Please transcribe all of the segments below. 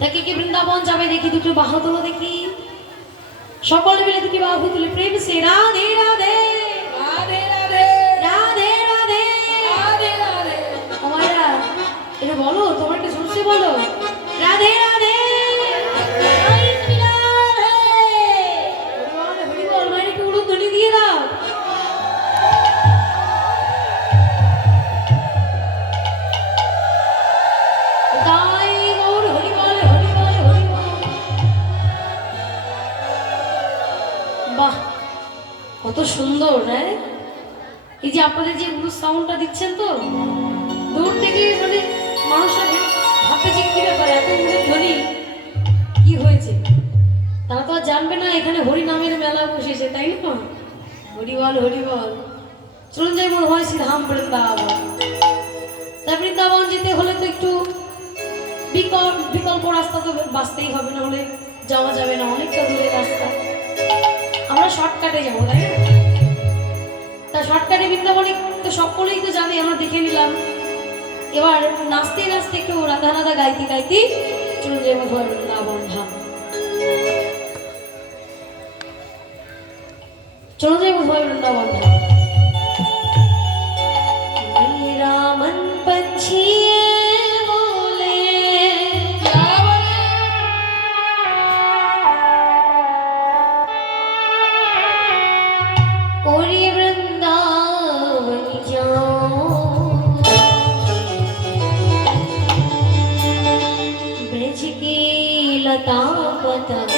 তাকে কি বৃন্দাবন যাবে দেখি, দুটো বাহু তুলো দেখি, সকলে মিলে দুটি বাহু তুলে প্রেম সে রাধে রাধে রাধে রাধে রাধে রাধে রাধে রাধে। ও মায়েরা এটা বলো, তোমার একটা শুনছে বলো রাধে রাধে জয় শ্রী রাধে। হরি বল মায়ের একটু উলুধ্বনি দিয়ে দাও। তাই গৌর হরি বল হরি বল হরি বল। বাহ কত সুন্দর, হ্যাঁ এই যে আপনাদের যে উলু সাউন্ডটা দিচ্ছেন তো দূর থেকে মানে মানুষরা ভাববে যে কি ব্যাপার এত উলুর ধ্বনি কি হয়েছে, তারা তো আর জানবে না এখানে হরি নামের মেলা বসেছে, তাই না? হরি বল হরি বল। চলুন যাই মনে হয় শ্রীধাম বৃন্দাবন। তা বৃন্দাবন যেতে হলে তো একটু বিকল্প রাস্তা তো বাঁচতেই হবে, না হলে যাওয়া যাবে না, অনেকটা দূরের রাস্তা। আমরা শর্টকাটে যাবো, তাই না? তা শর্টকাটে বৃন্দাবনে তো সকলেই তো জানে, আমরা দেখে নিলাম। এবার নাচতে নাচতে একটু রাধা রাধা গাইতে গাইতে চলুন যাই মধুর বৃন্দাবন ধাম। চলুন যাই মধুর বৃন্দাবন ধাম। मेरा मन पंछी बोले ओरे वृंदावन जाओ, ब्रज की लता पतंग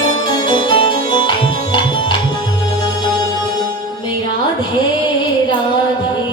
में राधे राधे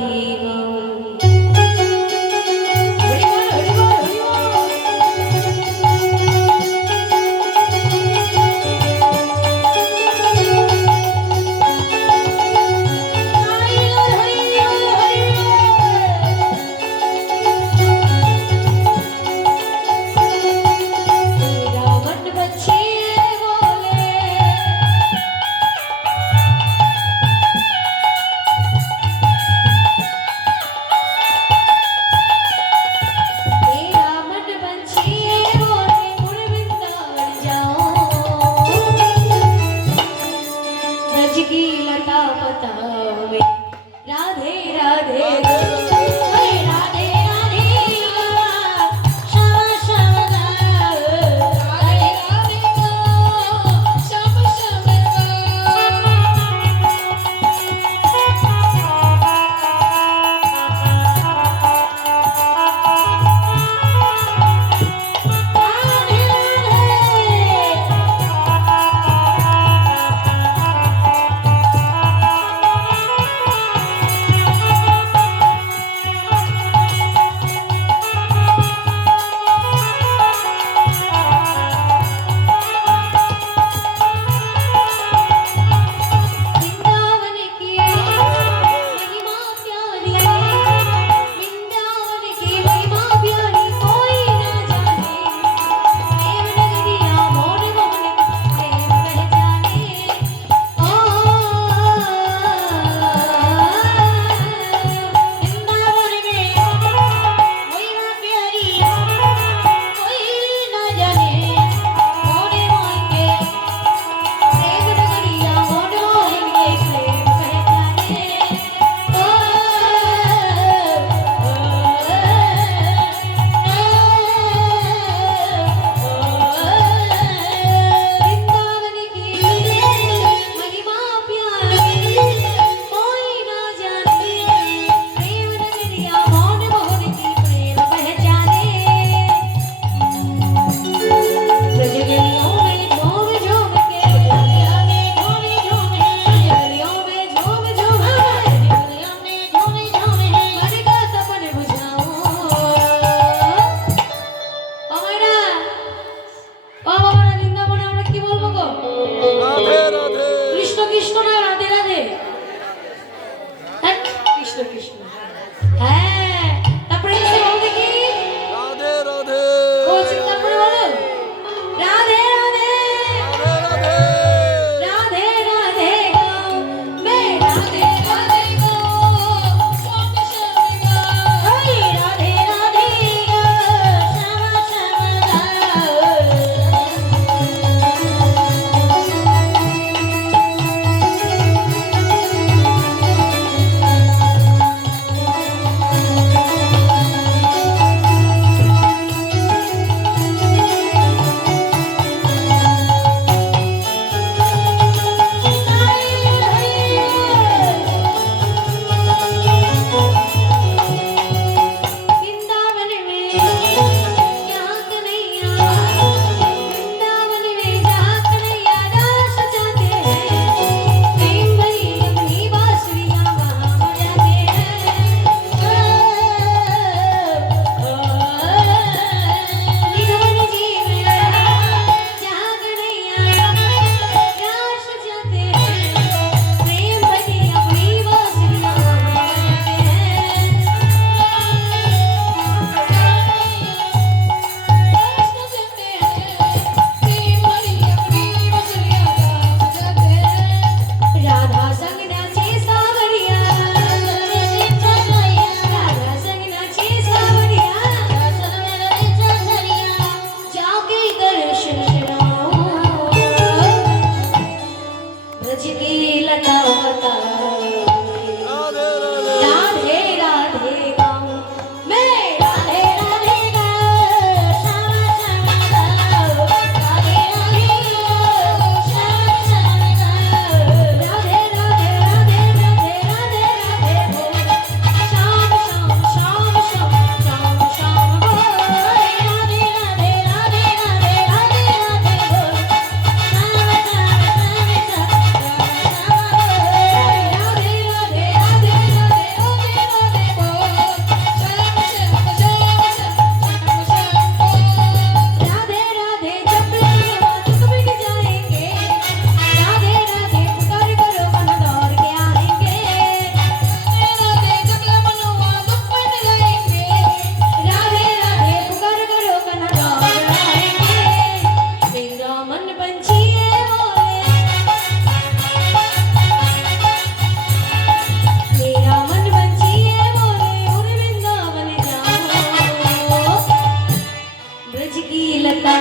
দিল কা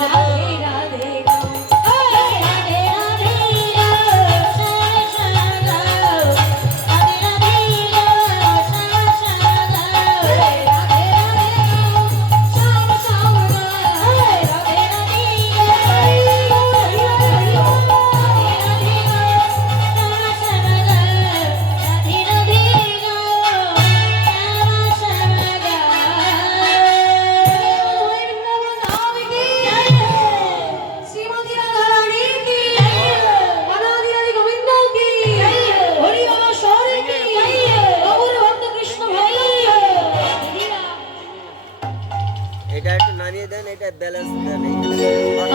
রাধে রাধে গাও। রাধে রাধে গাও, সা সা গাও। রাধে রাধে গাও, সা সা গাও। রাধে রাধে গাও, সা সা গাও। রাধে রাধে গাও, রাধে রাধে গাও, সা সা গাও। রাধে রাধে গাও, সা সা এটা একটু নামিয়ে দেন, এটা ব্যালেন্স দেন।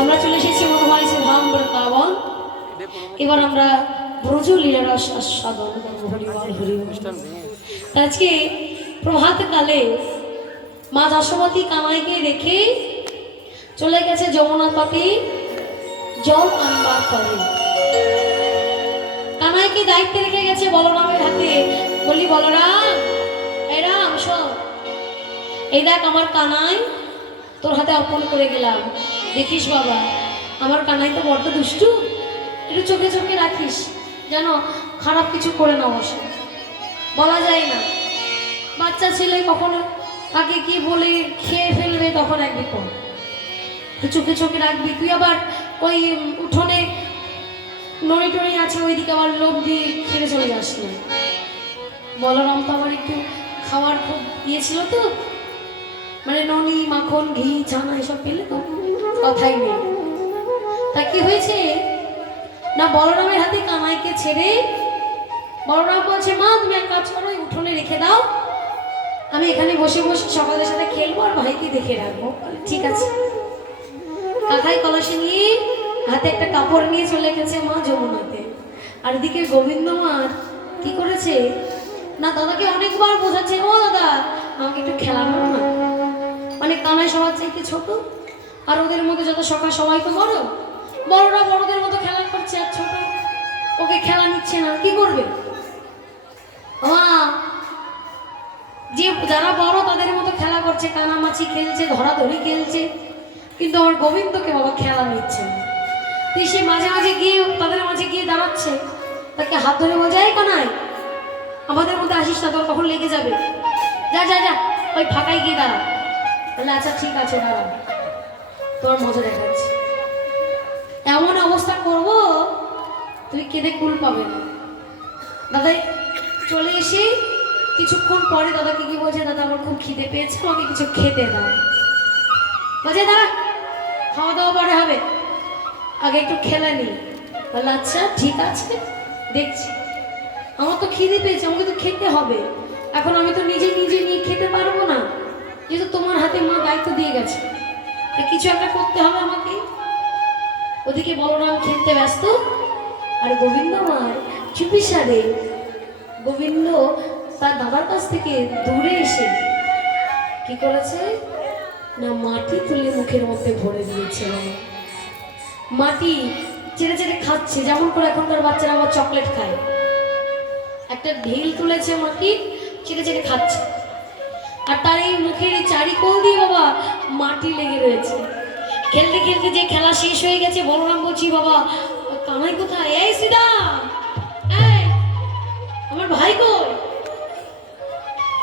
আমরা চলে এসেছি মনোভাই ধাম বৃন্দাবন। এবার আমরা ব্রজ লীলার আস্বাদন করবো। হরিবল হরিবল। আজকে প্রভাত কালে মা যশোমতী কানাইকে রেখে চলে গেছে যমুনা তটে জল আনবার করে। কানাইকে দায়িত্বে রেখে গেছে বলরামের হাতে। বলি বলরাম, এই রাম শোন, এই দেখ আমার কানাই তোর হাতে অর্পণ করে গেলাম। দেখিস বাবা, আমার কানাই তো বড্ড দুষ্টু, একটু চোখে চোখে রাখিস যেন খারাপ কিছু করে না বসে। বলা যায় না, বাচ্চা ছেলে কখনো কাকে কি বলে খেয়ে ফেলবে, তখন এক বিপদ। তুই চোখে চোখে রাখবি। তুই আবার ওই উঠোনে নড়ি টড়ি আছে, ওইদিকে আবার লোভ দিয়ে খেলে চলে যাস না। বলরাম তো আবার একটু খাওয়ার খুব ইয়ে ছিল তো, মানে ননি মাখন ঘি ছানা এসব পেলে তো কথাই নেই। তা কি হয়েছে না, বলরামের হাতে কানাইকে ছেড়ে বলরাম বলছে, মা তুমি এক কাজ করো, উঠোনে রেখে দাও, আমি এখানে বসে বসে সকালের সাথে খেলবো আর ভাইকে দেখে রাখবো। ঠিক আছে। কাকাই কলসে নিয়ে হাতে একটা কাপড় নিয়ে চলে গেছে মা যমুনাতে। আর এদিকে গোবিন্দ মার কি করেছে না, দাদাকে অনেকবার বোঝাচ্ছে, ও দাদা আমাকে একটু খেলানো না। মানে কানাই সবার চাইতে ছোট, আর ওদের মধ্যে যত সকাল সবাই তো বড়, বড়রা বড়দের মতো খেলা করছে, আর ছোট ওকে খেলা নিচ্ছে না। কি করবে মা? যে যারা বড় তাদের মতো খেলা করছে, কানামাছি খেলছে, ধরাধরি খেলছে, কিন্তু আমার গোবিন্দকে বাবা খেলা নিচ্ছে না। তুই সে মাঝে মাঝে গিয়ে তাদের মাঝে গিয়ে দাঁড়াচ্ছে, তাকে হাত ধরে বলছে, এই কানাই আমাদের মধ্যে আসিস না, তোর কখন লেগে যাবে, যা যা যা ওই ফাঁকায় গিয়ে দাঁড়া। বলে আচ্ছা ঠিক আছে দাঁড়া, তোমার মজা দেখাচ্ছি। এমন অবস্থা করব তুমি কেঁদে কুল পাবে না। দাদাই চলে এসে কিছুক্ষণ পরে দাদাকে কি বলছে, দাদা আমার খুব খিদে পেয়েছে, আমাকে কিছু খেতে দাও। বলছে দাঁড়া, খাওয়া দাওয়া পরে হবে, আগে একটু খেলে নি। বলে আচ্ছা ঠিক আছে দেখছি, আমার তো খিদে পেয়েছে, আমাকে তো খেতে হবে। এখন আমি তো নিজে নিজে নিয়ে খেতে পারবো না, যেহেতু তোমার হাতে মা দায়িত্ব দিয়ে গেছে, কিছু একটা করতে হবে আমাকে। ওদিকে বলরাম খেলতে ব্যস্ত, আর গোবিন্দ মার চুপিসারে গোবিন্দ তার দাদার কাছ থেকে দূরে এসে কি করেছে না, মাটি তুলে মুখের মধ্যে ভরে দিয়েছে। মাটি চেড়ে চেড়ে খাচ্ছে, যেমন করে এখনকার বাচ্চারা আবার চকলেট খায়। একটা ঢিল তুলেছে, মাটি চেড়ে চেড়ে খাচ্ছে, আর তার এই মুখের এই চারিকোল দিয়ে বাবা মাটি লেগে রয়েছে। খেলতে খেলতে যে খেলা শেষ হয়ে গেছে, বলরাম বলছি, বাবা কানাই কোথায়? এই সিদা, এই আমার ভাই কই?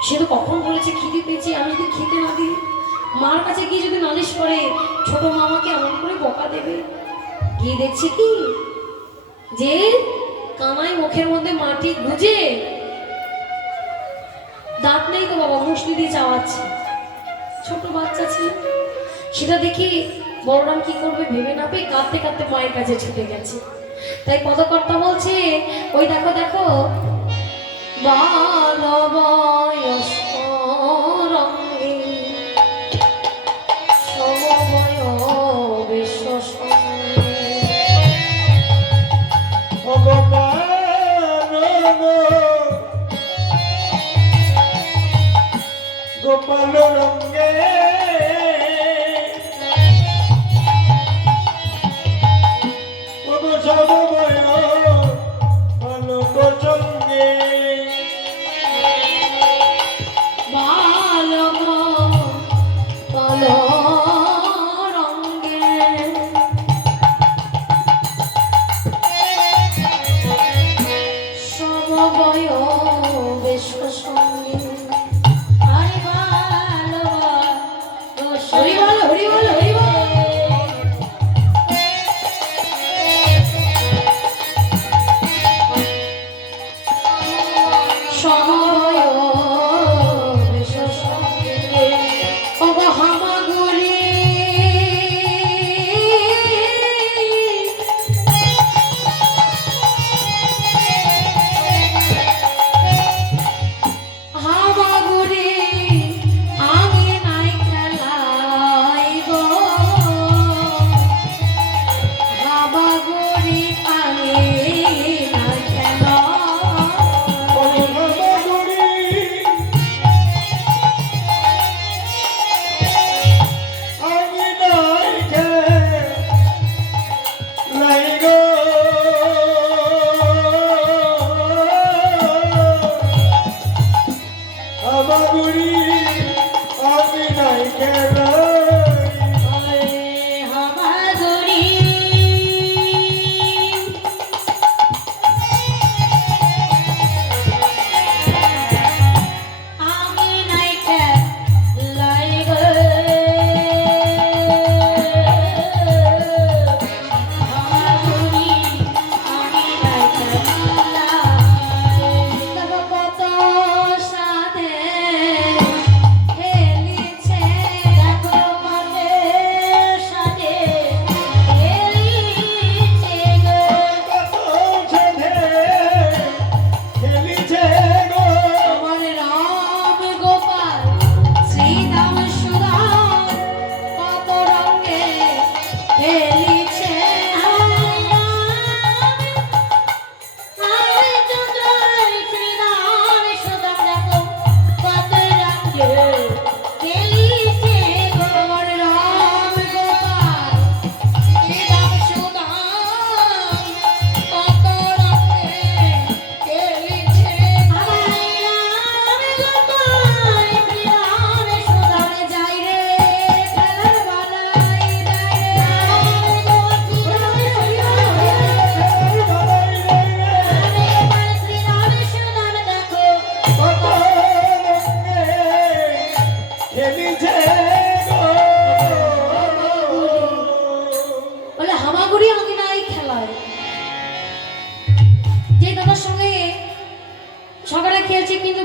সে তো কখন বলেছে খিদে পেয়েছি, আমি যদি খেতে না দিই, মার কাছে গিয়ে যদি নালিশ করে, ছোট মামাকে এমন করে বকা দেবে। গিয়ে দেখছে কি যে কানাই মুখের মধ্যে মাটি গুজে, দাঁত নেই তো বাবা, মুসলি দিয়ে চাওয়াচ্ছে। ছোট বাচ্চা ছিল, সেটা দেখি বলরাম কি করবে ভেবে না পেয়ে কাঁদতে কাঁদতে মায়ের কাছে ছুটে গেছে। তাই পদকর্তা বলছে, ওই দেখো দেখো, বাল বয়স্ক রঙ্গে সমবয় বিশ্ব গোপাল রঙ্গে সমবয় বালক সঙ্গে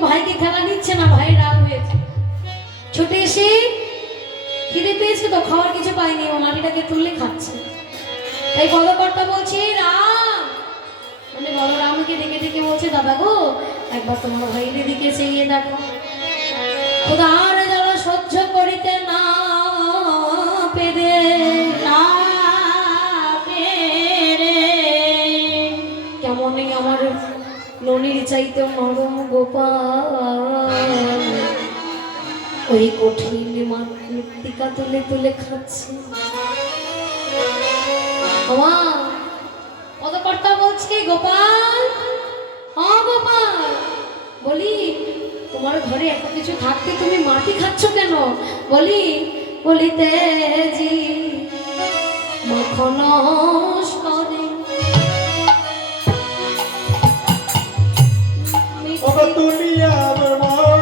ভাইকে খেলা নিচ্ছে না, ভাই রাগ হয়েছে, ছুটে এসে খিদে পেয়েছে তো, খাওয়ার কিছু পায়নি, ও মাটিটাকে তুললে খাচ্ছে। তাই পদকর্তা বলছে রাম, মানে বলরামকে ডেকে ডেকে বলছে দাদা গো একবার তোমার ভাইয়ের দিকে চেয়ে দেখো, খোদার জ্বালা সহ্য করিতে না পেরে কেমনই আমার ননির চাইতে নরম গোপাল ওই কঠিন মৃত্তিকা তুলে তুলে খাচ্ছে। পদকর্তা বলছে গোপাল, গোপাল, বলি তোমার ঘরে এত কিছু থাকতে তুমি মাটি খাচ্ছ কেন? বলিতে জি মাখন করে ওগো তুলিয়া আমার মন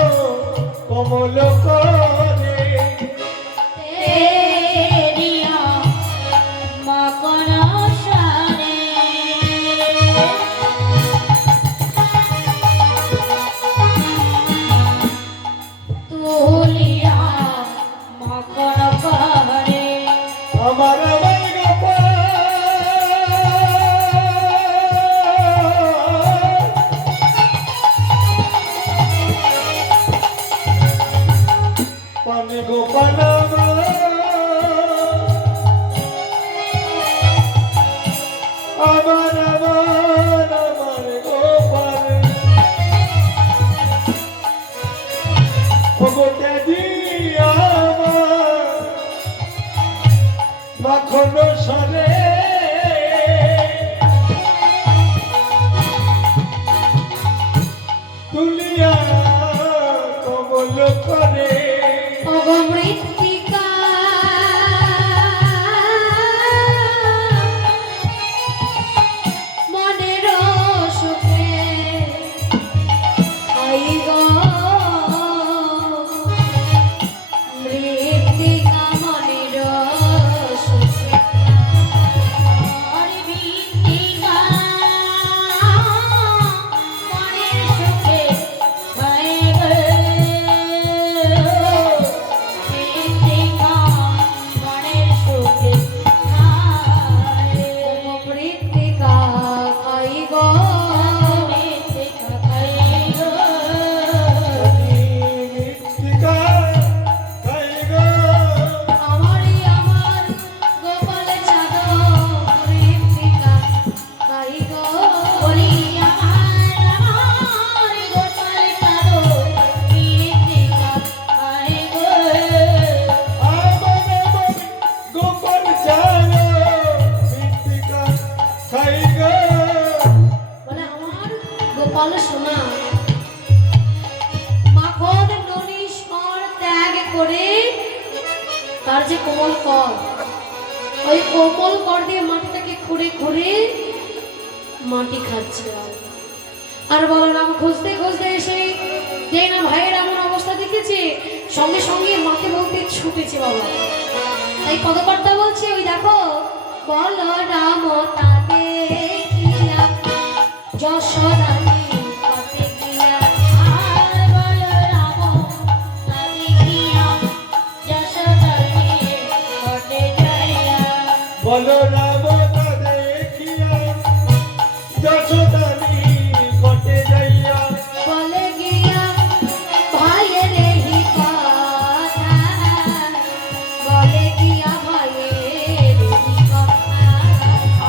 কমল করে আমার আমার গোপাল পানি গোপাল আমার আমার আমার গোপাল ওগোটা দিয়া মাখন সরে তুলিয়া কমল করে মৃত্তিকা মনের সুখে আই গো মৃত্তিকা মনের সুখে মৃত্তিকা মনের সুখে আই গো মৃত্তিকা খাই গো আমার আমার গোপাল জানো মৃত্তিকা খাই গো গোপাল সোনা মাখন ননীশ্বর ত্যাগ করে তার যে কোমল কর, ওই কোমল কর দিয়ে মাটিটাকে খুঁড়ে খুঁড়ে মাটি খাচ্ছে। আর বলরাম খুঁজতে খুঁজতে এসে যে না ভাইয়ের এমন অবস্থা দেখেছে, সঙ্গে সঙ্গে মাকে বলতে ছুটেছে বাবা। তাই পদকর্তা বলছে ওই দেখো বলরাম তা দেখিয়া যশোদানি পথে গিয়া, আর বলরাম তা দেখিয়া যশোদানি পথে যাইয়া, বলরাম তা দেখিয়া যশোদানি কটে যাইয়া বলে গিয়া ভাইয়ের এই কথা, বলে গিয়া ভাইয়ের এই কথা,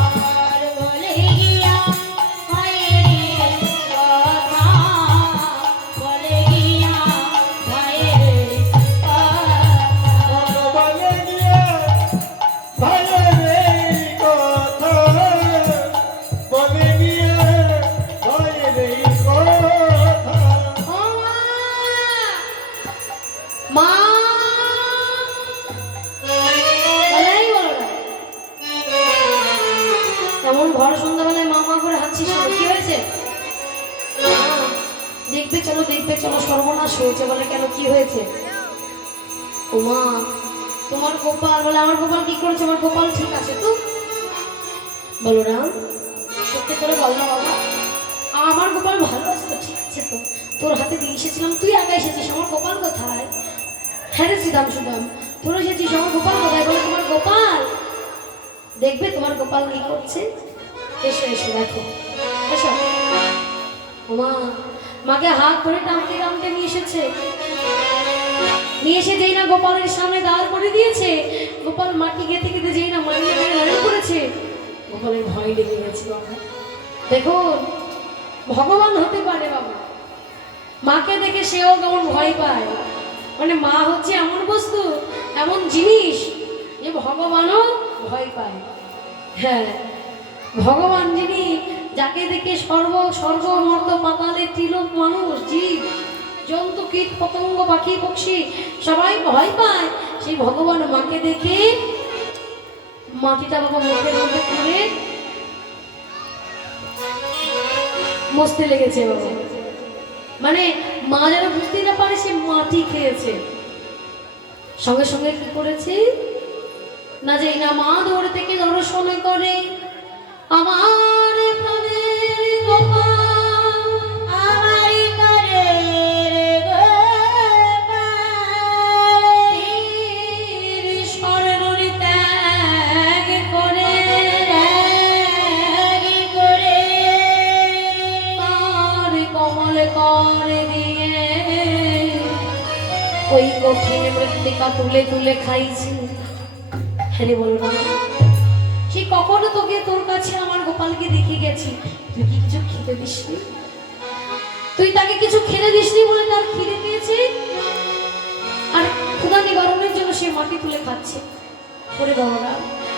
আর বলে গিয়া ভাইয়ের এই কথা, বলে গিয়া ভাইয়ের এই কথা। বলে গিয়া ভাইয়ের এই কথা বলে গিয়া ভাইয়ের এই কথা ও মা, বলাই বলো না। এমন ভর সন্ধ্যাবেলায় মা মা করে হাঁটছিস কেন? কি হয়েছে? দেখবে চলো দেখবে চলো, সর্বনাশ হয়েছে। বলে কেন কি হয়েছে? ও মা তোমার গোপাল, বলে আমার গোপাল কি করেছে? আমার গোপাল ঠিক আছে তো? বলরাম সত্যি করে বল না বাবা, আমার গোপাল ভালো আছে তো? ঠিক আছে তো? তোর হাতে দিয়ে এসেছিলাম, তুই একা এসেছিস, আমার গোপাল কোথায়? হ্যাঁ রে শ্রীরাম সুদাম, তোর এসেছিস, আমার গোপাল কোথায়? বলে তোমার গোপাল, দেখবে তোমার গোপাল কি করছে। এসো এসো দেখো, এসো। ওমা, মাকে হাত ধরে টানতে টানতে নিয়ে এসেছে, নিয়ে এসে যেই না গোপালের সামনে দাঁড় করে দিয়েছে, গোপাল মাটি গেতে গেতে যেই না মারিয়ে দাঁড়িয়ে করেছে, গোপালের ভয় লেগে গেছে। বাবা দেখুন, ভগবান হতে পারে বাবা, মাকে দেখে সেও কেমন ভয় পায়। মানে মা হচ্ছে এমন বস্তু, এমন জিনিস যে ভগবানও ভয় পায়। হ্যাঁ, ভগবান যিনি, যাকে দেখে স্বর্গ মর্ত পাতালে তিলক মানুষ জীব জন্তু কীট পতঙ্গ পাখি পক্ষী সবাই ভয় পায়, সেই ভগবান মাকে দেখে মাটিটা বাবা মুখের মধ্যে করে মস্তে লেগেছে বাবা। মানে মা যেন বুঝতে না পারে সে মাটি খেয়েছে। সঙ্গে সঙ্গে কি করেছে না, যে না মা দৌড়ে থেকে দর্শন করে আমার প্রাণের গোপাল, আমার প্রাণের গোপাল, স্মরণে ত্যাগ করে তার কমল করে দিয়ে ওই কঠিন মৃত্তিকা তুলে তুলে খাইছি। হ্যাঁ বল বাবা, সে কখনো তোকে তোর কাছে আমার গোপালকে দেখে গেছি, তুই কি কিছু খেতে দিসনি? তুই তাকে কিছু খেতে দিসনি বলে তার খিদে পেয়েছে, আর ক্ষুধা নিবারণের জন্য সে মাটি তুলে খাচ্ছে। ওরে বাবা,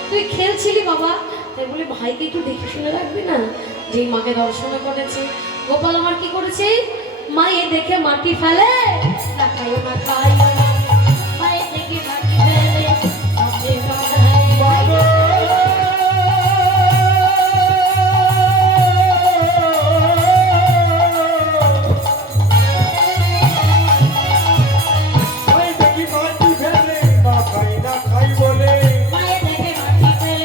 তুই খেলছিলি বাবা, তাই বলে ভাইকে একটু দেখে শুনে রাখবি না? যেই মাকে দর্শন করেছে গোপাল আমার কি করেছে, মায়ে দেখে মাটি ফেলে, না খাইও না খাইও না, মায়ে দেখে মাটি ফেলে, মাটি ফেলে। ওই দেখি মাটি ফেলে, না খাই না খাই বলে। মায়ে দেখে মাটি ফেলে,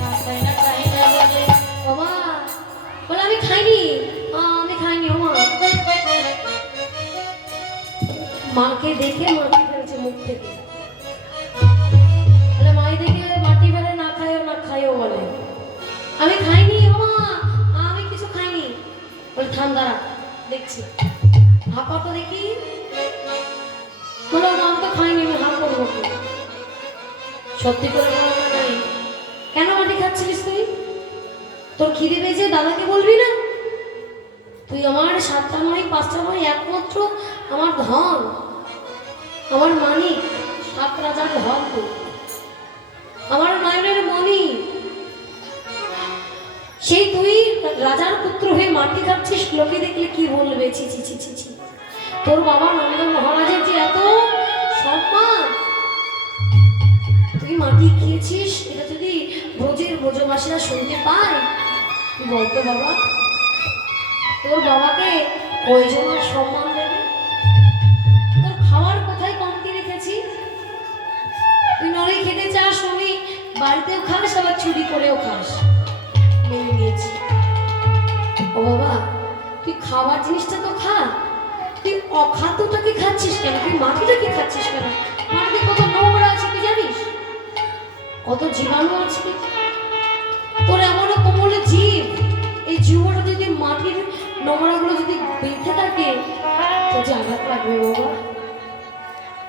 না খাই না খাই না বলে। বাবা বলে আমি খাইনি, আমি খাইনি। ওমা, মাকে দেখে মাটি ফেলছে মুখ থেকে, বলে মাই দেখে মাটি ফেলে, না খাইও বলে আমি খাইনি। ওমা, আমি কিছু খাইনি। বলে থাম দাঁড়া দেখছি, হাঁপা তো দেখি। বলে আমি তো খাইনি, আমি হাঁ করবো কি? সত্যি করে বলো না, নাই কেন মাটি খাচ্ছিলিস তুই? তোর খিদে পেয়েছে, দাদাকে বলবি না? তুই আমার 7টা নয় 5টা নয়, একমাত্র আমার ধন, আমার মানিক, 7 রাজার ধন তুই, আমার নয়নের মণি। সেই তুই রাজার পুত্র হয়ে মাটি খাচ্ছিস, লোকে দেখলে কি বলবে? ছি ছি ছি ছি ছি। তোর বাবা নন্দ মহারাজের যে এত সম্মান, তুই মাটি খেয়েছিস, এটা যদি ব্রজবাসীরা শুনতে পায়, তুই বলতো বাবা, তোর বাবাকে কয়জন আর সম্মান দেবে? তোর খাওয়ার কোথায় কমতি রেখেছি? তুই নড়ে খেতে চাস, আমি বাড়িতেও খাস, আবার চুরি করেও খাস, মেনে নিয়েছি। ও বাবা, তুই খাওয়ার জিনিসটা তো খা, তুই অখাদ্যটাকে খাচ্ছিস কেন? তুই মাটিটাকে খাচ্ছিস কেন? মাটিতে কত নোংরা আছে তুই জানিস? কত জীবাণু আছে। তোর এমনও কোমল জীব, এই জীবটা যদি মাটির নোংরাগুলো যদি বেঁধে থাকে, তো যে আঘাত লাগবে বাবা।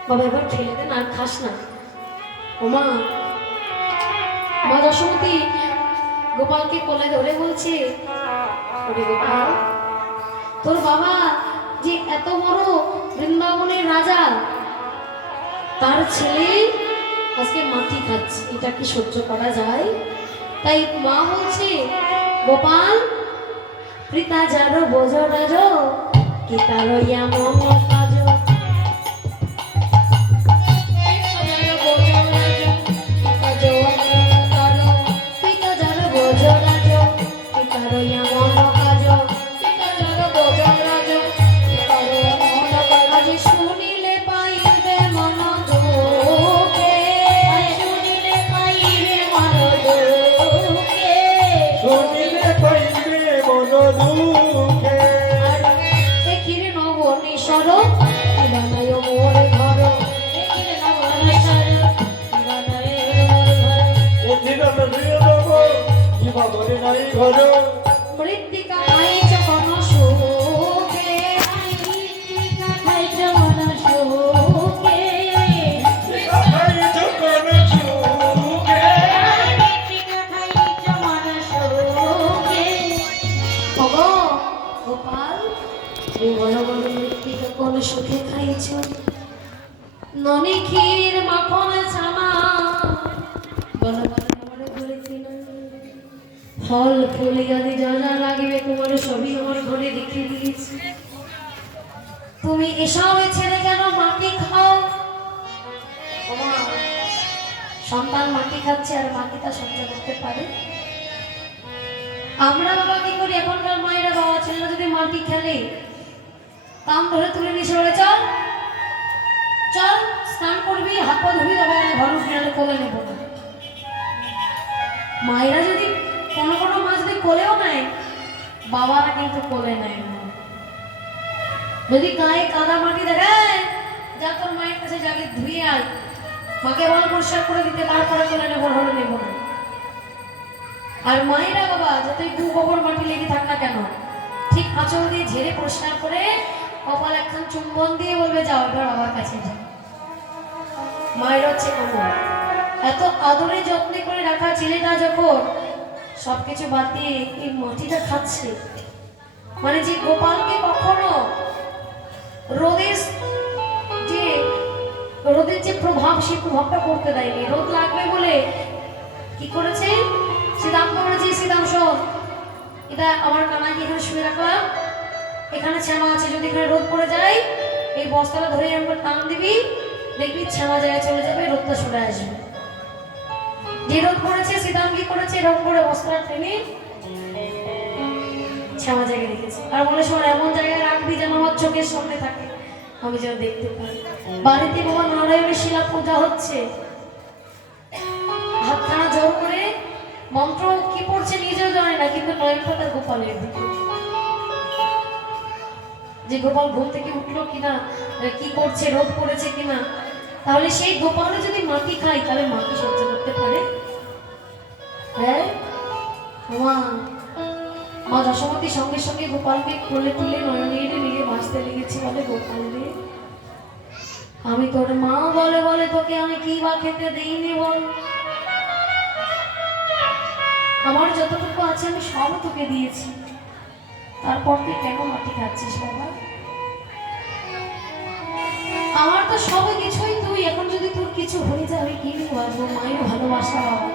বাবা এবার ফেলে দে না, আর খাস না। ওমা, মা যশোমতী গোপালকে কোলে ধরে বলছে, ওরে গোপাল, তোর বাবা যে এত বড় বৃন্দাবনের রাজা, তার ছেলে আজকে মাটি খাচ্ছে, এটা কি সহ্য করা যায়? তাই মা বলছে, গোপাল পিতা যার বোঝ রাজ, কি তার এমন কাজ, পিতা যার বোঝ রাজ, কি তার এমন কাজ, আজ শুনিলে পাইবে মন দুঃখে, শুনিলে পাইবে মন দুঃখে, শুনিলে পাইবে মন দুঃখে। আর এ খিরে নব বাবরে নাই ঘরে মৃত্তিকা খাইছ কোন সুখে, মৃত্তিকা খাইছ মন সুখে, খাইছ কোন সুখে মৃত্তিকা খাইছ মন সুখে। ওগো গোপাল, তুমি বলো বলো মৃত্তিকা কোন সুখে খাইছ? ননি ক্ষীর মাখন ছানা, বলো বলো তোমার ঘরে ছিল। ফল ফুল আদি যা যা লাগবে তোমার সবই আমার ঘরে রেখে দিয়েছি। তুমি এসব ছেড়ে কেন মাটি খাও? ওমা, সন্তান মাটি খাচ্ছে আর মাটি তা সহ্য করতে পারে? আমরা বাবা কি করি, এখনকার মায়েরা বাবা ছেলেরা যদি মাটি খেলে কান ধরে তুলে নিয়ে বলে চল চল স্নান করবি, হাত পা ধুবি, তবে ঘর উঠে আলে কোলে নেবো না। মায়েরা যদি কোনো কোনো মাছ যদি কোলেও নেয়, বাবারা কিন্তু কোলে নেয় না। যদি গায়ে কাদা মাটি দেখায়, যা তোর মায়ের কাছে যাকে ধুয়ে আয়, মাকে বল পরিষ্কার করে দিতে, তারপরে কোলে নেবো, হলে নেবো না। আর মায়েরা বাবা যতই দু গোবর মাটি লেগে থাক না কেন, ঠিক আঁচল দিয়ে ঝেড়ে পরিষ্কার করে কপাল একখান চুম্বন দিয়ে বলবে যাও এবার বাবার কাছে যাও। মায়ের হচ্ছে কোমর এত আদরে যত্নে করে রাখা ছেলেটা যখন সবকিছু বাদ দিয়ে এই মাটিটা খাচ্ছে, মানে যে গোপালকে কখনো রোদের যে প্রভাব, সেই প্রভাবটা করতে দেয়নি। রোদ লাগবে বলে কি করেছে, শ্রীরামকে বলেছে শ্রীরাম শোন, এটা আমার কানাইকে এখানে শুয়ে রাখলাম, এখানে শ্যামা আছে, যদি এখানে রোদ পড়ে যায় এই বস্তাটা ধরে এরকম টান দিবি, দেখবি শ্যামা জায়গায় চলে যাবে, রোদটা সরে আসবে। যে রোদ পড়েছে শ্রীরাম কি করেছে, এরকম করে বস্তাটা টেনে শ্যামা জায়গায় রেখেছে, আর বলে শোন এমন জায়গায় রাখবি যেন আমার চোখের সামনে থাকে, আমি যেন দেখতে পাই। বাড়িতে বাবা নারায়ণের শিলা পূজা হচ্ছে, হাতখানা জোর করে মন্ত্র কি পড়ছে নিজেও জানে না, কিন্তু নয়নটা তার গোপালের দিকে, যে গোপাল ঘুম থেকে উঠলো কিনা, কি করছে, রোদ পড়েছে কিনা। তাহলে সেই গোপালে যদি মাটি খাই, তাহলে মাটি সহ্য করতে পারে? হ্যাঁ, মা যশোমতী সঙ্গে সঙ্গে গোপালকে কোলে তুলে নয়নের নিয়ে ভাসতে লেগেছি, বলে গোপাল রে, আমি তোর মা বলে বলে তোকে আমি কি বা খেতে দিইনি বল, আমার যতটুকু আছে আমি সব তোকে দিয়েছি, তারপর তুই কেন মাটি খাচ্ছিস বাবা? আমার তো সব কিছুই তুই, এখন যদি তোর কিছু হয়ে যায় আমি কি বাঁচবো? মায়ের ভালোবাসা বাবা।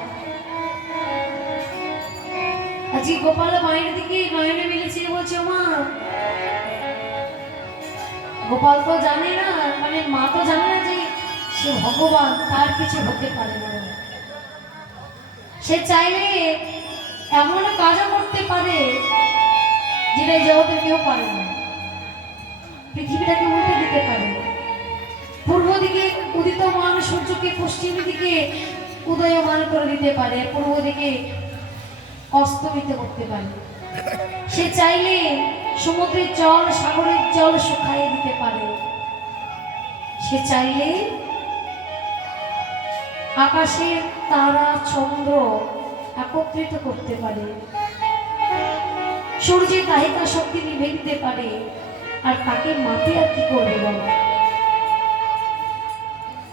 আজকে গোপাল মায়ের দিকে নয়নে মিলেছে, বলছে মা, গোপাল তো জানে না, মানে মা তো জানে না যে সে ভগবান, তার কিছু হতে পারে না। সে চাইলে এমন কাজও করতে পারে যেটা জগতে কেউ পারে না। পৃথিবীটাকে উল্টে দিতে পারে, পূর্ব দিকে উদিতমান সূর্যকে পশ্চিম দিকে উদয়মান করে দিতে পারে, পূর্ব দিকে অস্তমিত করতে পারে। সে চাইলে সমুদ্রের জল সাগরের জল শুকাইয়ে দিতে পারে, সে চাইলে আকাশের তারা চন্দ্র একত্রিত করতে পারে, সূর্যের দাহিকা শক্তি নিভে দিতে পারে। আর তাকে মাটি আর কি করবে বলো?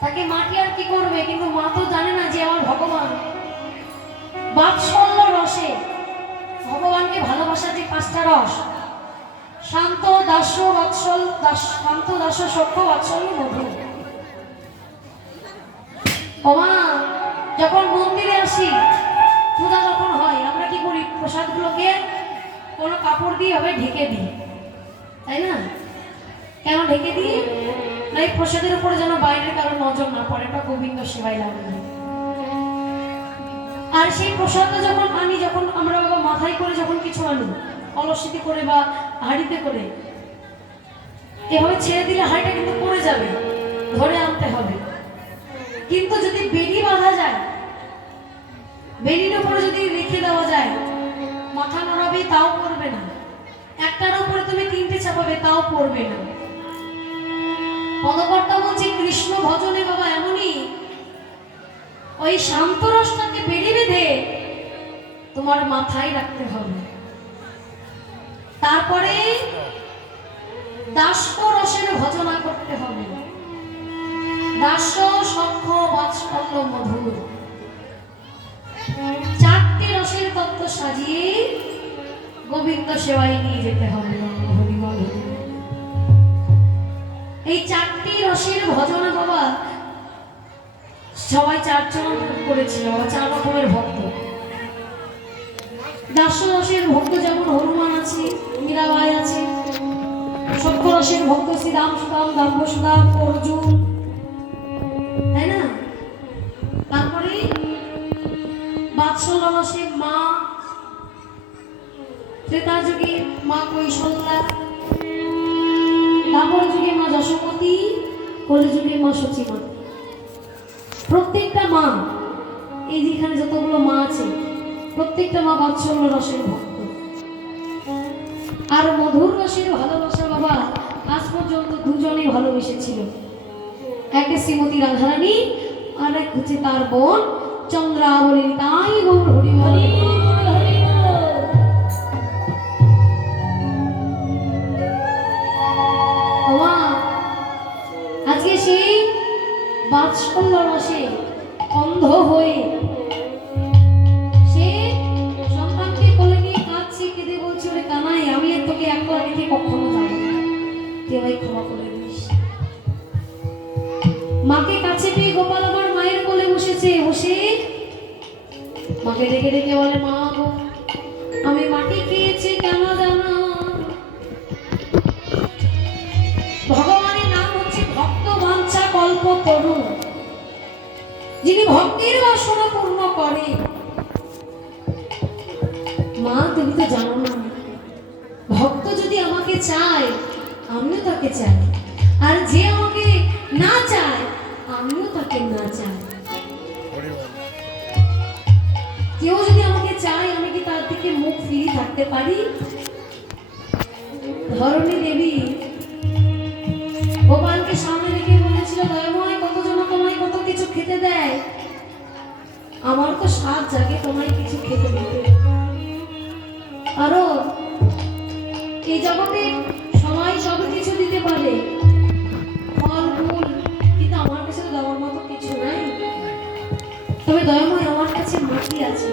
তাকে মাটি আর কি করবে? কিন্তু মা তো জানে না যে আমার ভগবান বাৎসল্য রসে, ভগবানকে ভালোবাসার যে পাঁচটা রস, শান্ত দাস্য বাৎসল, শান্ত দাস্য সখ্য বাৎসল্য মধুর। ওমা, যখন মন্দিরে আসি, পূজা যখন হয়, আমরা কি করি, প্রসাদগুলোকে কোনো কাপড় দিয়ে হবে ঢেকে দিই, তাই না? কেন ঢেকে দিই? না এই প্রসাদের উপরে যেন বাইরের কারো নজর না পড়ে, এটা গোবিন্দ সেবাই লাগে। আর সেই প্রসাদটা যখন আনি, যখন আমরা বাবা মাথায় করে যখন কিছু আনি, কলসিতে করে বা হাঁড়িতে করে, এভাবে ছেড়ে দিলে হাঁড়িটা কিন্তু পড়ে যাবে, ধরে আনতে হবে। কিন্তু যদি বেনি বাঁধা যায়, বেনির উপরে যদি রেখে দেওয়া যায়, মাথা নড়াবে তাও পড়বে না, একটার উপরে তুমি তিনটে চাপাবে তাও পড়বে না। পদকর্তা বলছে কৃষ্ণ ভজনে বাবা এমনই, ওই শান্ত রসটাকে বেড়ে বেঁধে তোমার মাথায় রাখতে হবে। তারপরে দাস্য রসের ভজনা করতে হবে। দাস্য, সখ্য, বাৎসল্য, মধুর, চারটি রসের তত্ত্ব সাজিয়ে গোবিন্দ সেবায় নিয়ে যেতে হবে। হরি বল। এই চারটি রসের ভজনা বাবা সবাই চারজন করেছিল, চার রকমের ভক্ত। দাস্য রসের ভক্ত যেমন হনুমান আছে, মীরাবাই আছে। সখ্য রসের ভক্ত শ্রীরাম, সুদাম, দাম্ভ সুদাম, অর্জুন, তাই না? তারপরে বাৎসল্য রসের মা, ত্রেতা যুগে মা কৌশল্যা, দ্বাপর যুগে মা যশোমতী, কলিযুগে মা সচিমা। প্রত্যেকটা মা, এই যেখানে যতগুলো মা আছে প্রত্যেকটা মা বাৎসল্য রসের ভক্ত। আর মধুর রসের ভালোবাসা বাবা আজ পর্যন্ত দুজনেই ভালোবেসেছিল। এক শ্রীমতী রাধারানী আর এক হচ্ছে তার বোন চন্দ্রাবলী। তাই গৌর হরি হরি হরি। আজকে সেই বাৎসল্য রসে অন্ধ হয়ে সে সন্তানকে কোলে নিয়ে কাঁদছে, কেঁদে বলছে, ওরে কানাই, আমি আর তোকে একবার রেখে কখনো যাব না, তুই ভাই ক্ষমা করে দিস। মাকে কাছে পেয়ে গোপাল আমার মায়ের কোলে বসেছে, বসে মাকে ডেকে ডেকে বলে, মা গো, আমি মাটি খেয়েছি কেন জানো? ভগবানের নাম হচ্ছে ভক্ত বাঞ্ছা কল্প তরু, যিনি ভক্তের বাসনা পূর্ণ করে। মা তুমি তো জানো না, ভক্ত যদি আমাকে চায় আমিও তাকে চাই, আর যে আমাকে না চায় আমিও তাকে না চাই। কেউ যদি আমাকে চায় আমি কি তার দিকে মুখ ফিরিয়ে থাকতে পারি? ধরণী দেবী গোপালকে সামনে রেখে বলেছিল, দয়াময়, কতজন তোমায় কত কিছু খেতে দেয়, আমার তো সাত জাগে তোমায় কিছু খেতে দিতে। আরো এই জগতে সবাই সব কিছু দিতে পারে, ফল ফুল, কিন্তু আমার কাছে তো দেওয়ার মতো কিছু নাই। তবে দয়াময়, আমার কাছে মাটি আছে,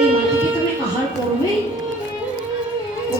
এই মাটিকে তুমি আহার করবে।